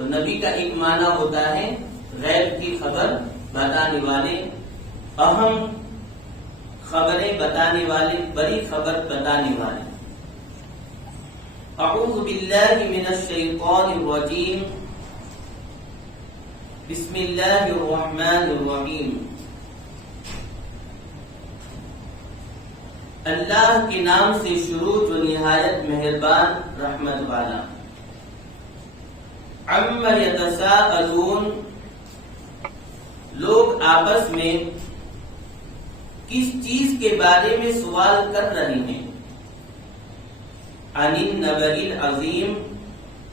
تو نبی کا ایک معنی ہوتا ہے غیب کی خبر بتانے والے، اہم خبریں بتانے والے، بڑی خبر بتانے والے۔ اعوذ باللہ من الشیطان الرجیم، بسم اللہ الرحمن الرحیم۔ اللہ کے نام سے شروع جو نہایت مہربان رحمت والا۔ عم یتساءلون، لوگ آپس میں کس چیز کے بارے میں سوال کر رہے ہیں؟ عن النبأ العظیم،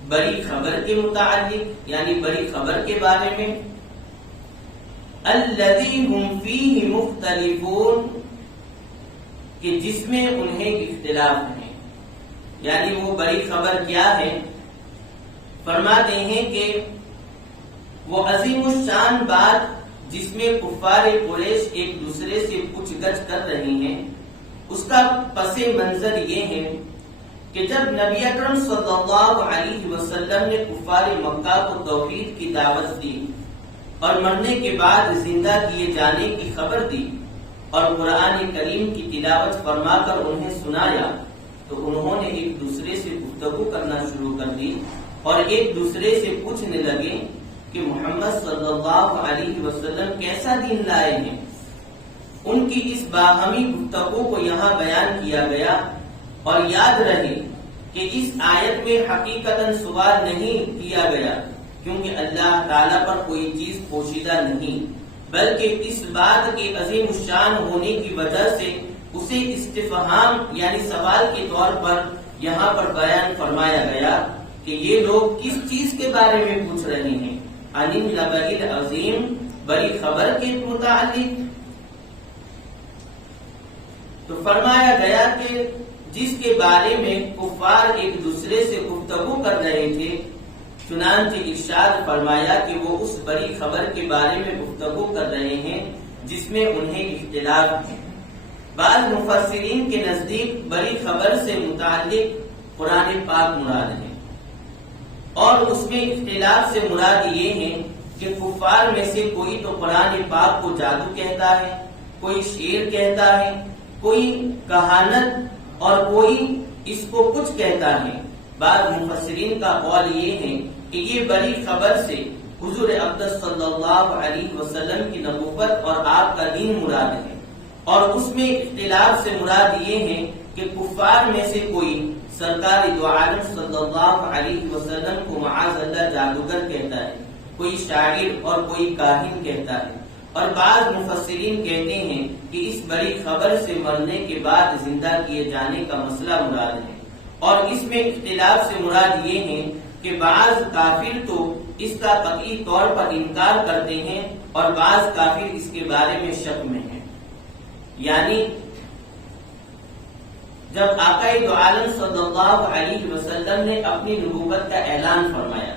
بڑی خبر کے متعلق، یعنی بڑی خبر کے بارے میں۔ الذی ہم فیہ مختلفون، کہ جس میں انہیں اختلاف ہے، یعنی وہ بڑی خبر کیا ہے؟ فرماتے ہیں کہ وہ عظیم الشان بات جس میں کفار قریش ایک دوسرے سے پوچھ گچھ کر رہی ہیں، اس کا پس منظر یہ ہے کہ جب نبی اکرم صلی اللہ علیہ وسلم نے کفار مکہ کو توحید کی دعوت دی اور مرنے کے بعد زندہ کیے جانے کی خبر دی اور قرآن کریم کی تلاوت فرما کر انہیں سنایا، تو انہوں نے ایک دوسرے سے گفتگو کرنا شروع کر دی اور ایک دوسرے سے پوچھنے لگے کہ محمد صلی اللہ علیہ وسلم کیسا دین لائے ہیں۔ ان کی اس باہمی گفتگو کو یہاں بیان کیا گیا، اور یاد رہے کہ اس آیت میں حقیقتاً سوال نہیں کیا گیا، کیونکہ اللہ تعالیٰ پر کوئی چیز پوشیدہ نہیں، بلکہ اس بات کے عظیم الشان ہونے کی وجہ سے اسے استفہام یعنی سوال کے طور پر یہاں پر بیان فرمایا گیا کہ یہ لوگ کس چیز کے بارے میں پوچھ رہے ہیں؟ عن النبأ العظیم، بڑی خبر کے متعلق۔ تو فرمایا گیا کہ جس کے بارے میں کفار ایک دوسرے سے گفتگو کر رہے تھے، چنانچہ ارشاد فرمایا کہ وہ اس بڑی خبر کے بارے میں گفتگو کر رہے ہیں جس میں انہیں اختلاف ہے۔ بعض مفسرین کے نزدیک بڑی خبر سے متعلق قرآن پاک مراد ہے، اور اس میں اختلاف سے مراد یہ ہے کہ کفار میں سے کوئی تو قرآن پاک کو جادو کہتا ہے، کوئی شعر کہتا ہے، کوئی کہانت، اور کوئی اس کو کچھ کہتا ہے۔ بعض مفسرین کا قول یہ ہے کہ یہ بڑی خبر سے حضور اقدس صلی اللہ علیہ وسلم کی نبوت اور آپ کا دین مراد ہے، اور اس میں اختلاف سے مراد یہ ہے کہ کفار میں سے کوئی سرکار دو عالم صلی اللہ علیہ وسلم کو معاذ اللہ جادوگر کہتا ہے، کوئی شاعر اور کوئی کاہن کہتا ہے، اور بعض مفسرین کہتے ہیں کہ اس بڑی خبر سے مرنے کے بعد زندہ کیے جانے کا مسئلہ مراد ہے، اور اس میں اختلاف سے مراد یہ ہے کہ بعض کافر تو اس کا قطعی طور پر انکار کرتے ہیں اور بعض کافر اس کے بارے میں شک میں ہیں۔ یعنی جب آقا دو عالم صلی اللہ علیہ وسلم نے اپنی نبوت کا اعلان فرمایا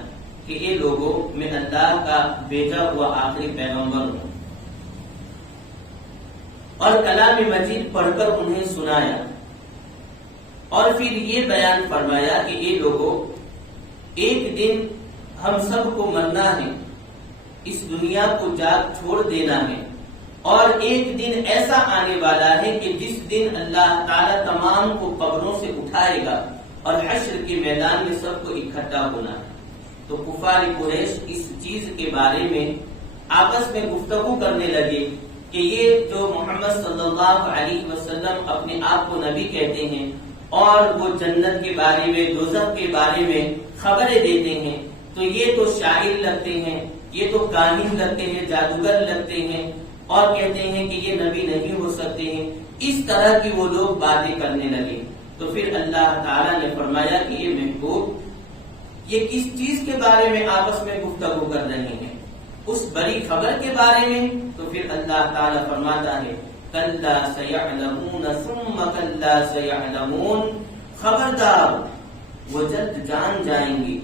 کہ اے لوگوں، میں اللہ کا بھیجا ہوا آخری پیغمبر ہوں، اور کلام مجید پڑھ کر انہیں سنایا، اور پھر یہ بیان فرمایا کہ اے لوگوں، ایک دن ہم سب کو مرنا ہے، اس دنیا کو جا چھوڑ دینا ہے، اور ایک دن ایسا آنے والا ہے کہ جس دن اللہ تعالیٰ تمام کو قبروں سے اٹھائے گا اور حشر کے میدان میں سب کو اکٹھا ہونا ہے۔ تو کفار قریش اس چیز کے بارے میں آپس میں گفتگو کرنے لگے کہ یہ جو محمد صلی اللہ علیہ وسلم اپنے آپ کو نبی کہتے ہیں اور وہ جنت کے بارے میں، دوزخ کے بارے میں خبریں دیتے ہیں، تو یہ تو شاعر لگتے ہیں، یہ تو کاہن لگتے ہیں، جادوگر لگتے ہیں، اور کہتے ہیں کہ یہ نبی نہیں ہو سکتے ہیں۔ اس طرح کی وہ لوگ باتیں کرنے لگے۔ تو پھر اللہ تعالیٰ نے فرمایا کہ یہ محبوب، یہ کس چیز کے بارے میں آپس میں گفتگو کر رہے ہیں؟ اس بڑی خبر کے بارے میں۔ تو پھر اللہ تعالیٰ فرماتا ہے کلا سیعلمون ثم کلا سیعلمون، خبردار وہ جلد جان جائیں گے۔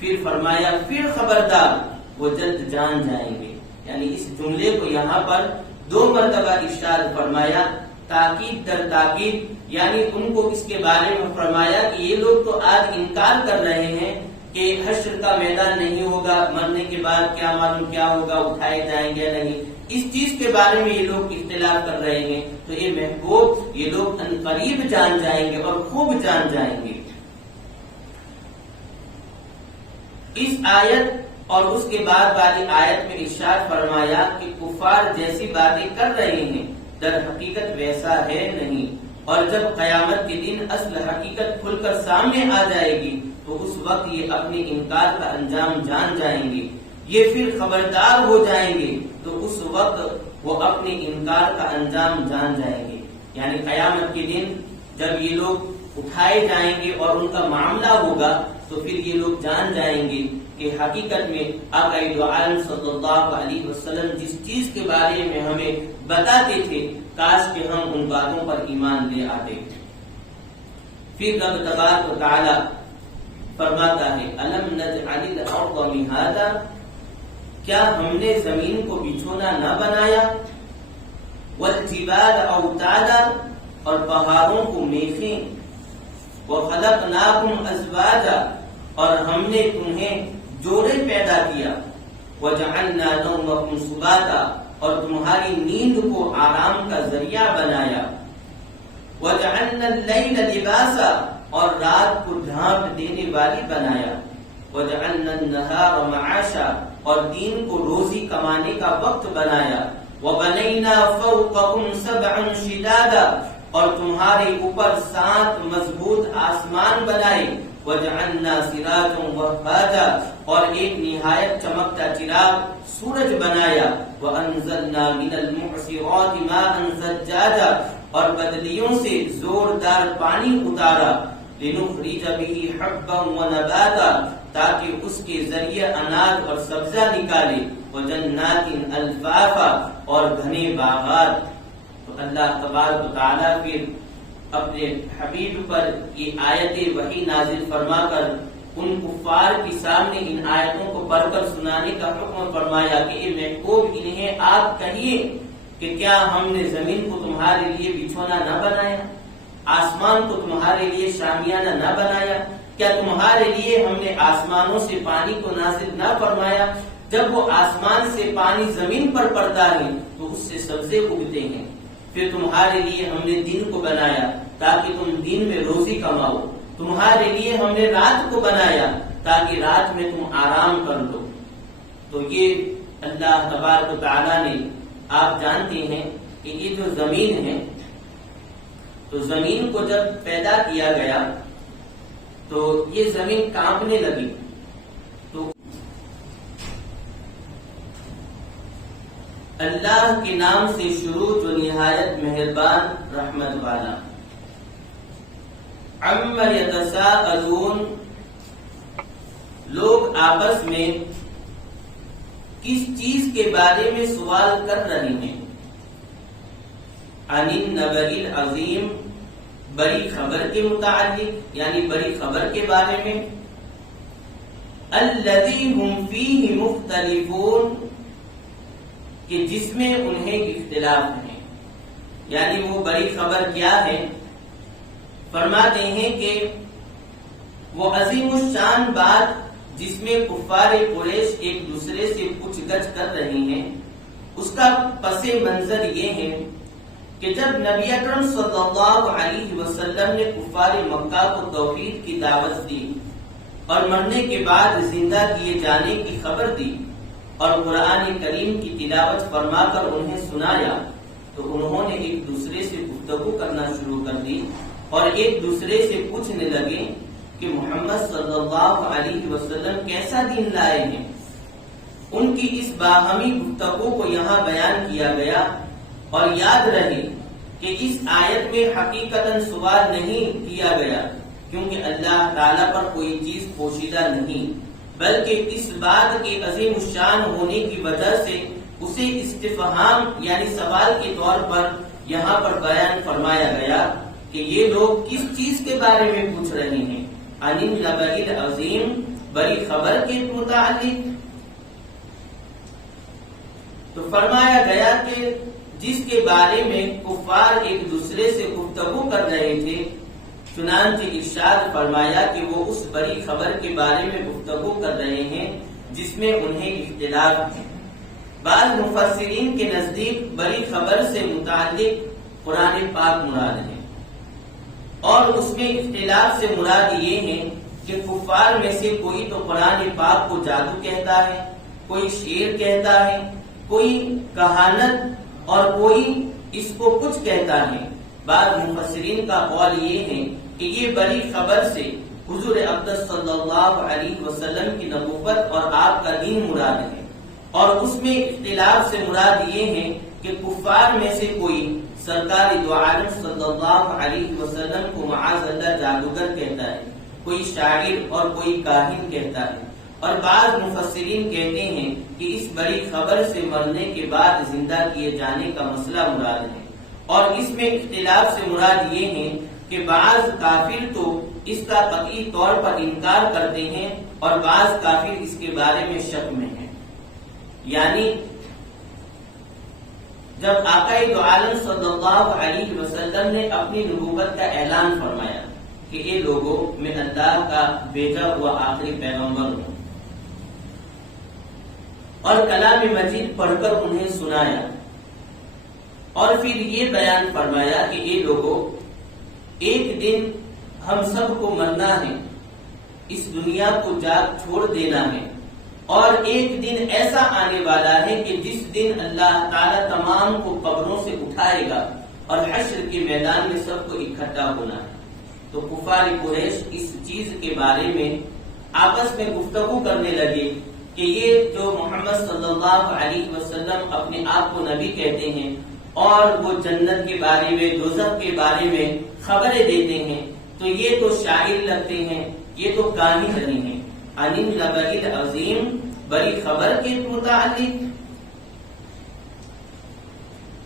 پھر فرمایا پھر خبردار وہ جلد جان جائیں گے، یعنی اس جملے کو یہاں پر 2 مرتبہ ارشاد فرمایا، تاکید در تاکید، یعنی ان کو اس کے بارے میں فرمایا کہ یہ لوگ تو آج انکار کر رہے ہیں کہ حشر کا میدان نہیں ہوگا، مرنے کے بعد کیا معلوم کیا ہوگا، اٹھائے جائیں گے نہیں، اس چیز کے بارے میں یہ لوگ اختلاف کر رہے ہیں، تو یہ محبوب یہ لوگ ان قریب جان جائیں گے اور خوب جان جائیں گے۔ اس آیت اور اس کے بعد والی آیت میں ارشاد فرمایا کہ کفار جیسی باتیں کر رہے ہیں در حقیقت ویسا ہے نہیں، اور جب قیامت کے دن اصل حقیقت کھل کر سامنے آ جائے گی تو اس وقت یہ اپنے انکار کا انجام جان جائیں گے، یہ پھر خبردار ہو جائیں گے تو اس وقت وہ اپنے انکار کا انجام جان جائیں گے۔ یعنی قیامت کے دن جب یہ لوگ اٹھائے جائیں گے اور ان کا معاملہ ہوگا تو پھر یہ لوگ جان جائیں گے کہ حقیقت میں آقا دو عالم صلی اللہ علیہ وسلم جس چیز کے بارے میں ہمیں بتاتے تھے کاش کہ ہم ان باتوں پر ایمان لے آتے۔ پھر رب تبارک و تعالی فرماتا ہے الم نجعل الارض مہادا، کیا ہم نے زمین کو بچھونا نہ بنایا، والجبال اوتادا، اور پہاڑوں کو میخیں، وخلقناکم ازواجا، اور ہم نے تمہیں جوڑے پیدا کیا، وجعلنا نومکم سباتا، اور تمہاری نیند کو آرام کا ذریعہ بنایا، وجعلنا اللیل لباسا، اور رات کو ڈھانپ دینے والی بنایا، وجعلنا النہار معاشا، اور دن کو روزی کمانے کا وقت بنایا، وبنینا فوقکم سبعا شدادا، اور تمہارے اوپر 7 مضبوط آسمان بنائے، وجعلنا سراجا وہاجا، اور ایک نہایت چمکتا چراغ سورج بنایا، وانزلنا من المعصرات ماء ثجاجا، اور بدلیوں سے زوردار پانی اتارا، لنخرج به حبا ونباتا، تاکہ اس کے ذریعے اناج اور سبزہ نکالے، وجنات الفافا، اور گھنے باغات۔ تو اللہ تبارک و تعالیٰ پھر اپنے حبیب پر یہ آیت وحی نازل فرما کر ان کفار کے سامنے ان آیتوں کو پڑھ کر سنانے کا حکم فرمایا کہ اے محبوب انہیں آپ کہیے کہ کیا ہم نے زمین کو تمہارے لیے بچھونا نہ بنایا، آسمان کو تمہارے لیے شامیانہ نہ بنایا، کیا تمہارے لیے ہم نے آسمانوں سے پانی کو نازل نہ فرمایا، جب وہ آسمان سے پانی زمین پر پڑتا ہے تو اس سے سبزے اگتے ہیں، پھر تمہارے لیے ہم نے دن کو بنایا تاکہ تم دن میں روزی کماؤ، تمہارے لیے ہم نے رات کو بنایا تاکہ رات میں تم آرام کر لو۔ تو یہ اللہ تبارک و تعالیٰ نے، آپ جانتے ہیں کہ یہ جو زمین ہے، تو زمین کو جب پیدا کیا گیا تو یہ زمین کانپنے لگی، تو اللہ کے نام سے شروع جو نہایت مہربان رحمت والا۔ عم یتساءلون، لوگ آپس میں کس چیز کے بارے میں سوال کر رہے ہیں؟ عن النبأ العظیم، بڑی خبر کے متعلق، یعنی بڑی خبر کے بارے میں، الذی ہم فیہ مختلفون، کہ جس میں انہیں اختلاف ہے۔ یعنی وہ بڑی خبر کیا ہے؟ فرماتے ہیں کہ وہ عظیم الشان بات جس میں کفار قریش ایک دوسرے سے پوچھ گچھ کر رہے ہیں، اس کا پس منظر یہ ہے کہ جب نبی اکرم صلی اللہ علیہ وسلم نے کفار مکہ کو توحید کی دعوت دی اور مرنے کے بعد زندہ کیے جانے کی خبر دی اور قرآن کریم کی تلاوت فرما کر انہیں سنایا، تو انہوں نے ایک دوسرے سے گفتگو کرنا شروع کر دی اور ایک دوسرے سے پوچھنے لگے کہ محمد صلی اللہ علیہ وسلم کیسا دین لائے ہیں۔ ان کی اس باہمی گفتگو کو یہاں بیان کیا گیا، اور یاد رہے کہ اس آیت میں حقیقتاً سوال نہیں کیا گیا، کیونکہ اللہ تعالیٰ پر کوئی چیز پوشیدہ نہیں، بلکہ اس بات کے عظیم الشان ہونے کی وجہ سے اسے استفہام یعنی سوال کے طور پر یہاں پر بیان فرمایا گیا کہ یہ لوگ کس چیز کے بارے میں پوچھ رہے ہیں؟ عن النبأ العظیم، بڑی خبر کے متعلق۔ تو فرمایا گیا کہ جس کے بارے میں کفار ایک دوسرے سے گفتگو کر رہے تھے چنانچہ ارشاد فرمایا کہ وہ اس بڑی خبر کے بارے میں گفتگو کر رہے ہیں جس میں انہیں اختلاف ہے۔ بعض مفسرین کے نزدیک بڑی خبر سے متعلق قرآن پاک مراد ہے، اور اس میں اختلاف سے مراد یہ ہے کہ کفار میں سے کوئی تو قرآن پاک کو جادو کہتا ہے، کوئی شعر کہتا ہے، کوئی کہانت اور کوئی اس کو کچھ کہتا ہے۔ بعض مفسرین کا قول یہ ہے کہ یہ بڑی خبر سے حضور اقدس صلی اللہ علیہ وسلم کی نبوت اور آپ کا دین مراد ہے، اور اس میں اختلاف سے مراد یہ ہے کہ کفار میں سے کوئی سرکار دو عالم صلی اللہ علیہ وسلم کو معاذ اللہ جادوگر کہتا ہے، کوئی شاعر اور کوئی کاہن کہتا ہے، اور بعض مفسرین کہتے ہیں کہ اس بڑی خبر سے مرنے کے بعد زندہ کیے جانے کا مسئلہ مراد ہے، اور اس میں اختلاف سے مراد یہ ہے کہ بعض کافر تو اس کا قطعی طور پر انکار کرتے ہیں اور بعض کافر اس کے بارے میں شک میں ہیں۔ یعنی جب آقا دو عالم صلی اللہ علیہ وسلم نے اپنی نبوت کا اعلان فرمایا کہ اے لوگوں میں اللہ کا بھیجا ہوا آخری پیغمبر ہوں، اور کلام مجید پڑھ کر انہیں سنایا، اور پھر یہ بیان فرمایا کہ اے لوگوں ایک دن ہم سب کو مرنا ہے، اس دنیا کو جاگ چھوڑ دینا ہے، اور ایک دن ایسا آنے والا ہے کہ جس دن اللہ تعالیٰ تمام کو قبروں سے اٹھائے گا اور حشر کے میدان میں سب کو اکٹھا ہونا ہے۔ تو کفار قریش اس چیز کے بارے میں آپس میں گفتگو کرنے لگے کہ یہ جو محمد صلی اللہ علیہ وسلم اپنے آپ کو نبی کہتے ہیں اور وہ جنت کے بارے میں دوزخ کے بارے میں خبریں دیتے ہیں، تو یہ تو شاعر لگتے ہیں، یہ تو کاہن نہیں ہیں۔ عن النبأ العظیم، بڑی خبر کے متعلق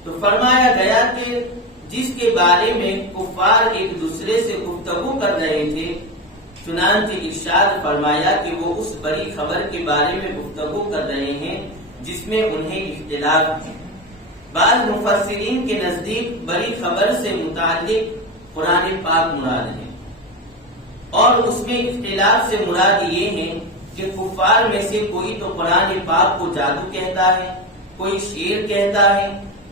تو فرمایا گیا کہ جس کے بارے میں کفار ایک دوسرے سے گفتگو کر رہے تھے، چنانچہ ارشاد فرمایا کہ وہ اس بڑی خبر کے بارے میں گفتگو کر رہے ہیں جس میں انہیں اختلاف ہے۔ بعض مفسرین کے نزدیک بڑی خبر سے متعلق قرآن پاک مراد ہے، اور اس میں اختلاف سے مراد یہ ہے کہ کفار میں سے کوئی تو قرآن پاک کو جادو کہتا ہے، کوئی شعر کہتا ہے،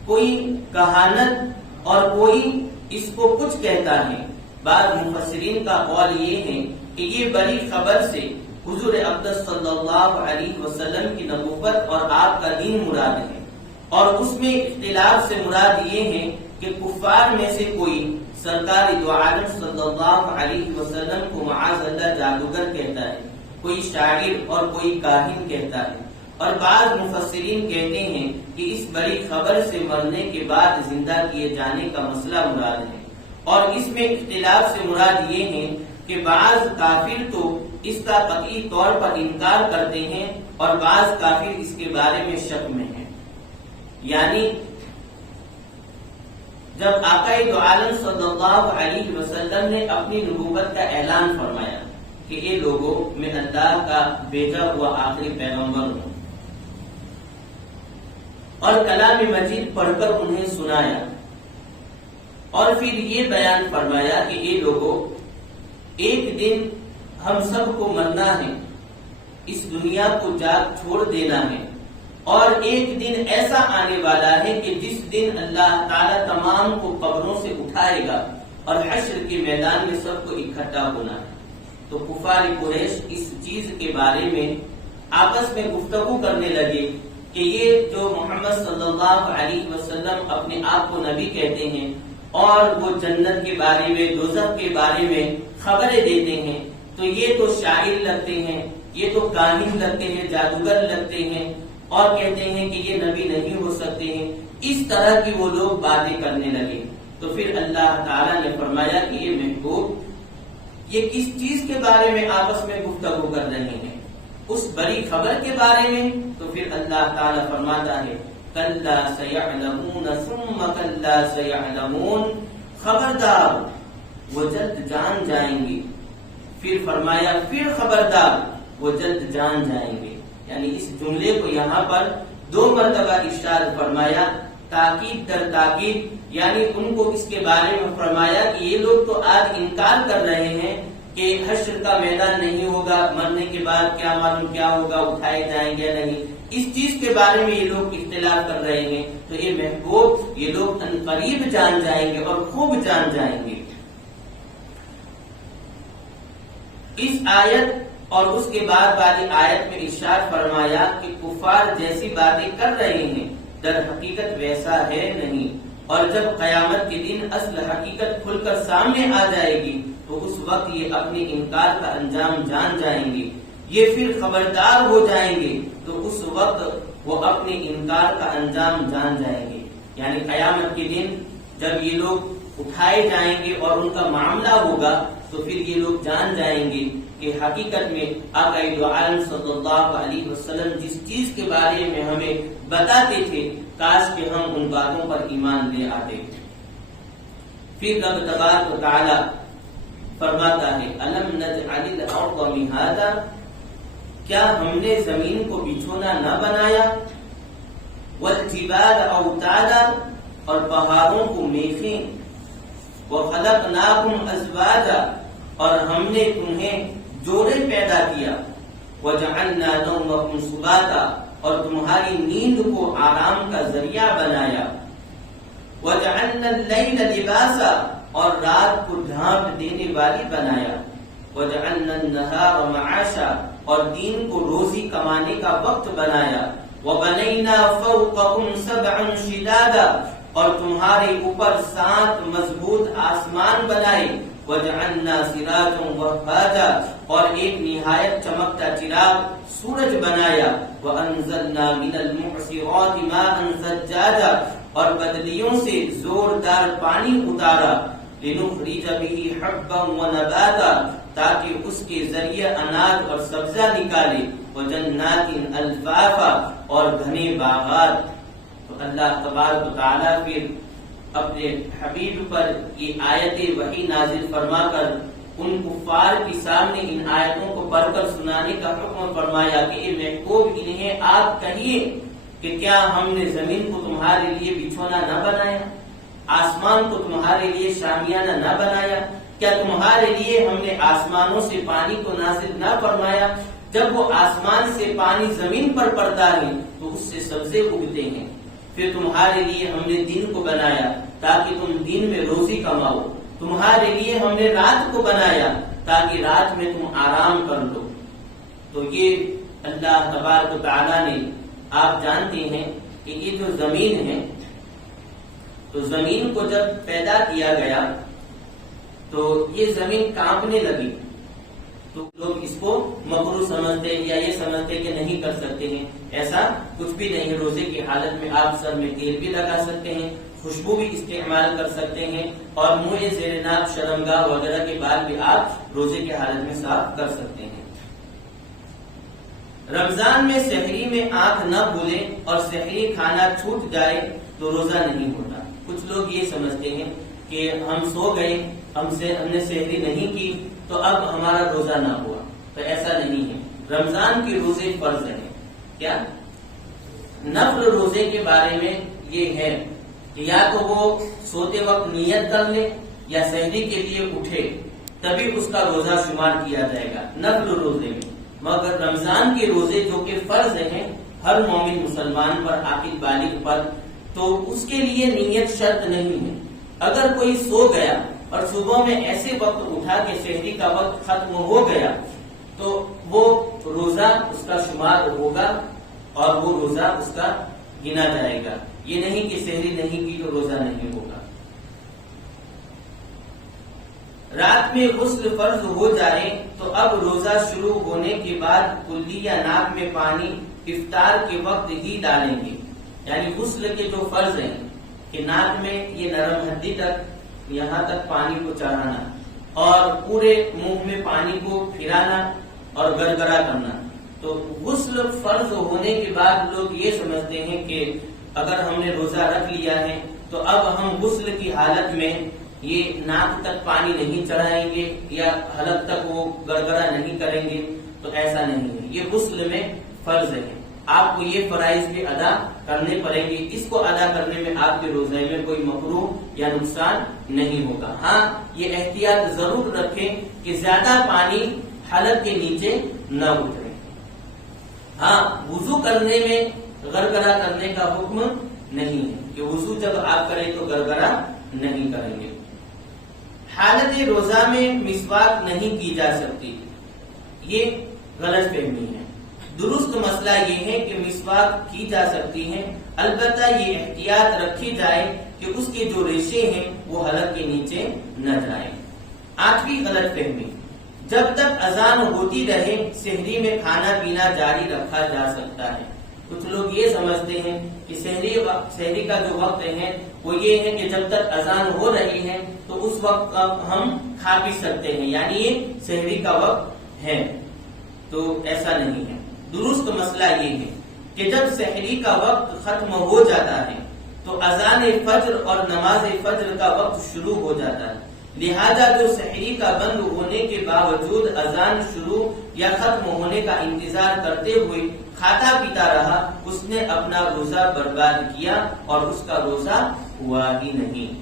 کوئی کہانت اور کوئی اس کو کچھ کہتا ہے۔ بعض مفسرین کا قول یہ ہے کہ یہ بڑی خبر سے حضور اقدس صلی اللہ علیہ وسلم کی نبوت اور آپ کا دین مراد ہے، اور اس میں اختلاف سے مراد یہ ہے کہ کفار میں سے کوئی سرکار دو عالم صلی اللہ علیہ وسلم کو معاذ اللہ جادوگر کہتا ہے، کوئی شاعر اور کوئی کاہن کہتا ہے، اور بعض مفسرین کہتے ہیں کہ اس بڑی خبر سے مرنے کے بعد زندہ کیے جانے کا مسئلہ مراد ہے، اور اس میں اختلاف سے مراد یہ ہے کہ بعض کافر تو اس کا قطعی طور پر انکار کرتے ہیں اور بعض کافر اس کے بارے میں شک میں ہیں۔ یعنی جب آقا دو عالم صلی اللہ علیہ وسلم نے اپنی نبوت کا اعلان فرمایا کہ اے لوگوں میں اللہ کا بھیجا ہوا آخری پیغمبر ہوں، اور کلام مجید پڑھ کر انہیں سنایا، اور پھر یہ بیان فرمایا کہ اے لوگوں ایک دن ہم سب کو مرنا ہے، اس دنیا کو جاگ چھوڑ دینا ہے، اور ایک دن ایسا آنے والا ہے کہ جس دن اللہ تعالیٰ تمام کو قبروں سے اٹھائے گا اور حشر کے میدان میں سب کو اکٹھا ہونا ہے۔ تو کفار قریش اس چیز کے بارے میں آپس میں گفتگو کرنے لگے کہ یہ جو محمد صلی اللہ علیہ وسلم اپنے آپ کو نبی کہتے ہیں اور وہ جنت کے بارے میں دوزخ کے بارے میں خبریں دیتے ہیں، تو یہ تو شاعر لگتے ہیں، یہ تو کاہن لگتے ہیں، جادوگر لگتے ہیں، اور کہتے ہیں کہ یہ نبی نہیں ہو سکتے ہیں۔ اس طرح کی وہ لوگ باتیں کرنے لگے۔ تو پھر اللہ تعالیٰ نے فرمایا کہ یہ محبوب یہ کس چیز کے بارے میں آپس میں گفتگو کر رہے ہیں؟ اس بڑی خبر کے بارے میں۔ تو پھر اللہ تعالیٰ فرماتا ہے کلا سیعلمون ثم کلا سیعلمون، خبردار وہ جلد جان جائیں گے۔ پھر فرمایا پھر خبردار وہ جلد جان جائیں گے۔ یعنی اس جملے کو یہاں پر 2 مرتبہ ارشاد فرمایا تاکید در تاکید، یعنی ان کو اس کے بارے میں فرمایا کہ یہ لوگ تو آج انکار کر رہے ہیں کہ حشر کا میدان نہیں ہوگا، مرنے کے بعد کیا معلوم کیا ہوگا، اٹھائے جائیں گے نہیں، اس چیز کے بارے میں یہ لوگ اختلاف کر رہے ہیں، تو یہ محبوب یہ لوگ ان قریب جان جائیں گے اور خوب جان جائیں گے۔ اس آیت اور اس کے بعد والی آیت میں ارشاد فرمایا کہ کفار جیسی باتیں کر رہے ہیں در حقیقت ویسا ہے نہیں، اور جب قیامت کے دن اصل حقیقت کھل کر سامنے آ جائے گی تو اس وقت یہ اپنے انکار کا انجام جان جائیں گے، یہ پھر خبردار ہو جائیں گے تو اس وقت وہ اپنے انکار کا انجام جان جائیں گے۔ یعنی قیامت کے دن جب یہ لوگ اٹھائے جائیں گے اور ان کا معاملہ ہوگا تو پھر یہ لوگ جان جائیں گے کہ حقیقت میں آقا دو عالم صلی اللہ علیہ وسلم جس چیز کے بارے میں ہمیں بتاتے تھے کاش کہ ہم ان باتوں پر ایمان لے آتے۔ پھر رب تبارک و تعالی فرماتا ہے الم نجعل الارض مہادا، کیا ہم نے زمین کو بچھونا نہ بنایا، والجبال اوتادا، اور پہاڑوں کو میخیں، وخلقناکم ازواجا، اور ہم نے تمہیں جوڑے پیدا کیا، وجعلنا نومکم سباتا، اور تمہاری نیند کو آرام کا ذریعہ بنایا، وجعلنا اللیل لباسا، اور رات کو ڈھانپ دینے والی بنایا، وجعلنا النہار معاشا، اور دن کو روزی کمانے کا وقت بنایا، وبنینا فوقکم سبعا شدادا، اور تمہارے اوپر 7 مضبوط آسمان بنائے، وجعلنا سراجا وہاجا، اور ایک نہایت چمکتا چراغ سورج بنایا، وانزلنا من المعصرات ماء ثجاجا، اور بدلیوں سے زوردار پانی اتارا، لنخرج به حبا ونباتا، تاکہ اس کے ذریعے اناج اور سبزہ نکالے، وجنات الفافا، اور گھنے باغات۔ تو اللہ تبارک و تعالیٰ پھر اپنے حبیب پر یہ آیت وحی نازل فرما کر ان کفار کے سامنے ان آیتوں کو پڑھ کر سنانے کا حکم فرمایا کہ اے محبوب انہیں آپ کہیے کہ کیا ہم نے زمین کو تمہارے لیے بچھونا نہ بنایا، آسمان کو تمہارے لیے شامیانہ نہ بنایا، کیا تمہارے لیے ہم نے آسمانوں سے پانی کو نازل نہ فرمایا، جب وہ آسمان سے پانی زمین پر پڑتا ہے تو اس سے سبزے اگتے ہیں، پھر تمہارے لیے ہم نے دن کو بنایا تاکہ تم دن میں روزی کماؤ، تمہارے لیے ہم نے رات کو بنایا تاکہ رات میں تم آرام کر لو۔ تو یہ اللہ تبارک و تعالیٰ نے، آپ جانتے ہیں کہ یہ جو زمین ہے، تو زمین کو جب پیدا کیا گیا تو یہ زمین کانپنے لگی، تو لوگ اس کو مکروہ سمجھتے یا یہ سمجھتے کہ نہیں کر سکتے ہیں، ایسا کچھ بھی نہیں۔ روزے کی حالت میں آپ سر میں تیل بھی لگا سکتے ہیں، خوشبو بھی استعمال کر سکتے ہیں، اور منہ زیر ناک شرمگاہ وغیرہ کے بعد بھی آپ روزے کی حالت میں صاف کر سکتے ہیں۔ رمضان میں سحری میں آنکھ نہ کھولے اور سحری کھانا چھوٹ جائے تو روزہ نہیں ہوتا۔ کچھ لوگ یہ سمجھتے ہیں کہ ہم سو گئے، ہم نے سحری نہیں کی تو اب ہمارا روزہ نہ ہوا، تو ایسا نہیں ہے۔ رمضان کے روزے فرض ہیں۔ کیا نفل روزے کے بارے میں یہ ہے کہ یا تو وہ سوتے وقت نیت کر لے یا سحری کے لیے اٹھے، تبھی اس کا روزہ شمار کیا جائے گا نفل روزے میں۔ مگر رمضان کے روزے جو کہ فرض ہیں ہر مومن مسلمان پر، عاقل بالغ پر، تو اس کے لیے نیت شرط نہیں ہے۔ اگر کوئی سو گیا اور صبح میں ایسے وقت اٹھا کہ سحری کا وقت ختم ہو گیا تو وہ روزہ اس کا شمار ہوگا اور وہ روزہ اس کا گنا جائے گا۔ یہ نہیں کہ سحری نہیں کی تو روزہ نہیں ہوگا۔ رات میں غسل فرض ہو جائے تو اب روزہ شروع ہونے کے بعد کلی یا ناک میں پانی افطار کے وقت ہی ڈالیں گے۔ یعنی غسل کے جو فرض ہیں کہ ناک میں یہ نرم ہڈی تک یہاں تک پانی کو چڑھانا اور پورے منہ میں پانی کو پھرانا اور گرگرا کرنا، تو غسل فرض ہونے کے بعد لوگ یہ سمجھتے ہیں کہ اگر ہم نے روزہ رکھ لیا ہے تو اب ہم غسل کی حالت میں یہ ناک تک پانی نہیں چڑھائیں گے یا حلق تک وہ گرگرا نہیں کریں گے، تو ایسا نہیں ہے۔ یہ غسل میں فرض ہے۔ آپ کو یہ فرائض بھی ادا کرنے پڑیں گے. اس کو ادا کرنے میں آپ کے روزے میں کوئی مکروہ یا نقصان نہیں ہوگا. ہاں یہ احتیاط ضرور رکھیں کہ زیادہ پانی حلق کے نیچے نہ اترے. ہاں وضو کرنے میں گرگرا کرنے کا حکم نہیں ہے کہ وضو جب آپ کریں تو گرگرا نہیں کریں گے. حالت روزہ میں مسواک نہیں کی جا سکتی، یہ غلط فہمی ہے. درست مسئلہ یہ ہے کہ مسواک کی جا سکتی ہے، البتہ یہ احتیاط رکھی جائے کہ اس کے جو ریشے ہیں وہ حلق کے نیچے نہ جائیں. 8ویں غلط فہمی، جب تک اذان ہوتی رہے سحری میں کھانا پینا جاری رکھا جا سکتا ہے. کچھ لوگ یہ سمجھتے ہیں کہ سحری کا جو وقت ہے وہ یہ ہے کہ جب تک اذان ہو رہی ہے تو اس وقت ہم کھا پی سکتے ہیں، یعنی یہ سحری کا وقت ہے. تو ایسا نہیں ہے. درست مسئلہ یہ ہے کہ جب سحری کا وقت ختم ہو جاتا ہے تو اذان فجر اور نماز فجر کا وقت شروع ہو جاتا ہے. لہذا جو سحری کا بند ہونے کے باوجود اذان شروع یا ختم ہونے کا انتظار کرتے ہوئے کھاتا پیتا رہا، اس نے اپنا روزہ برباد کیا اور اس کا روزہ ہوا ہی نہیں.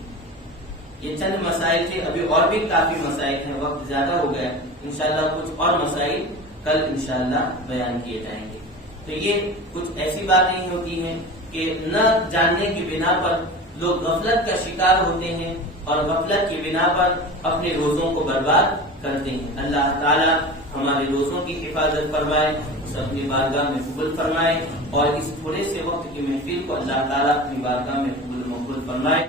یہ چند مسائل تھے، ابھی اور بھی کافی مسائل ہیں، وقت زیادہ ہو گیا. انشاءاللہ کچھ اور مسائل کل انشاءاللہ بیان کیے جائیں گے. تو یہ کچھ ایسی باتیں ہوتی ہیں کہ نہ جاننے کی بنا پر لوگ غفلت کا شکار ہوتے ہیں اور غفلت کی بنا پر اپنے روزوں کو برباد کرتے ہیں. اللہ تعالی ہمارے روزوں کی حفاظت فرمائے، اسے اپنی بارگاہ میں قبول فرمائے، اور اس تھوڑے سے وقت کی محفل کو اللہ تعالی اپنی بارگاہ میں قبول مقبول فرمائے.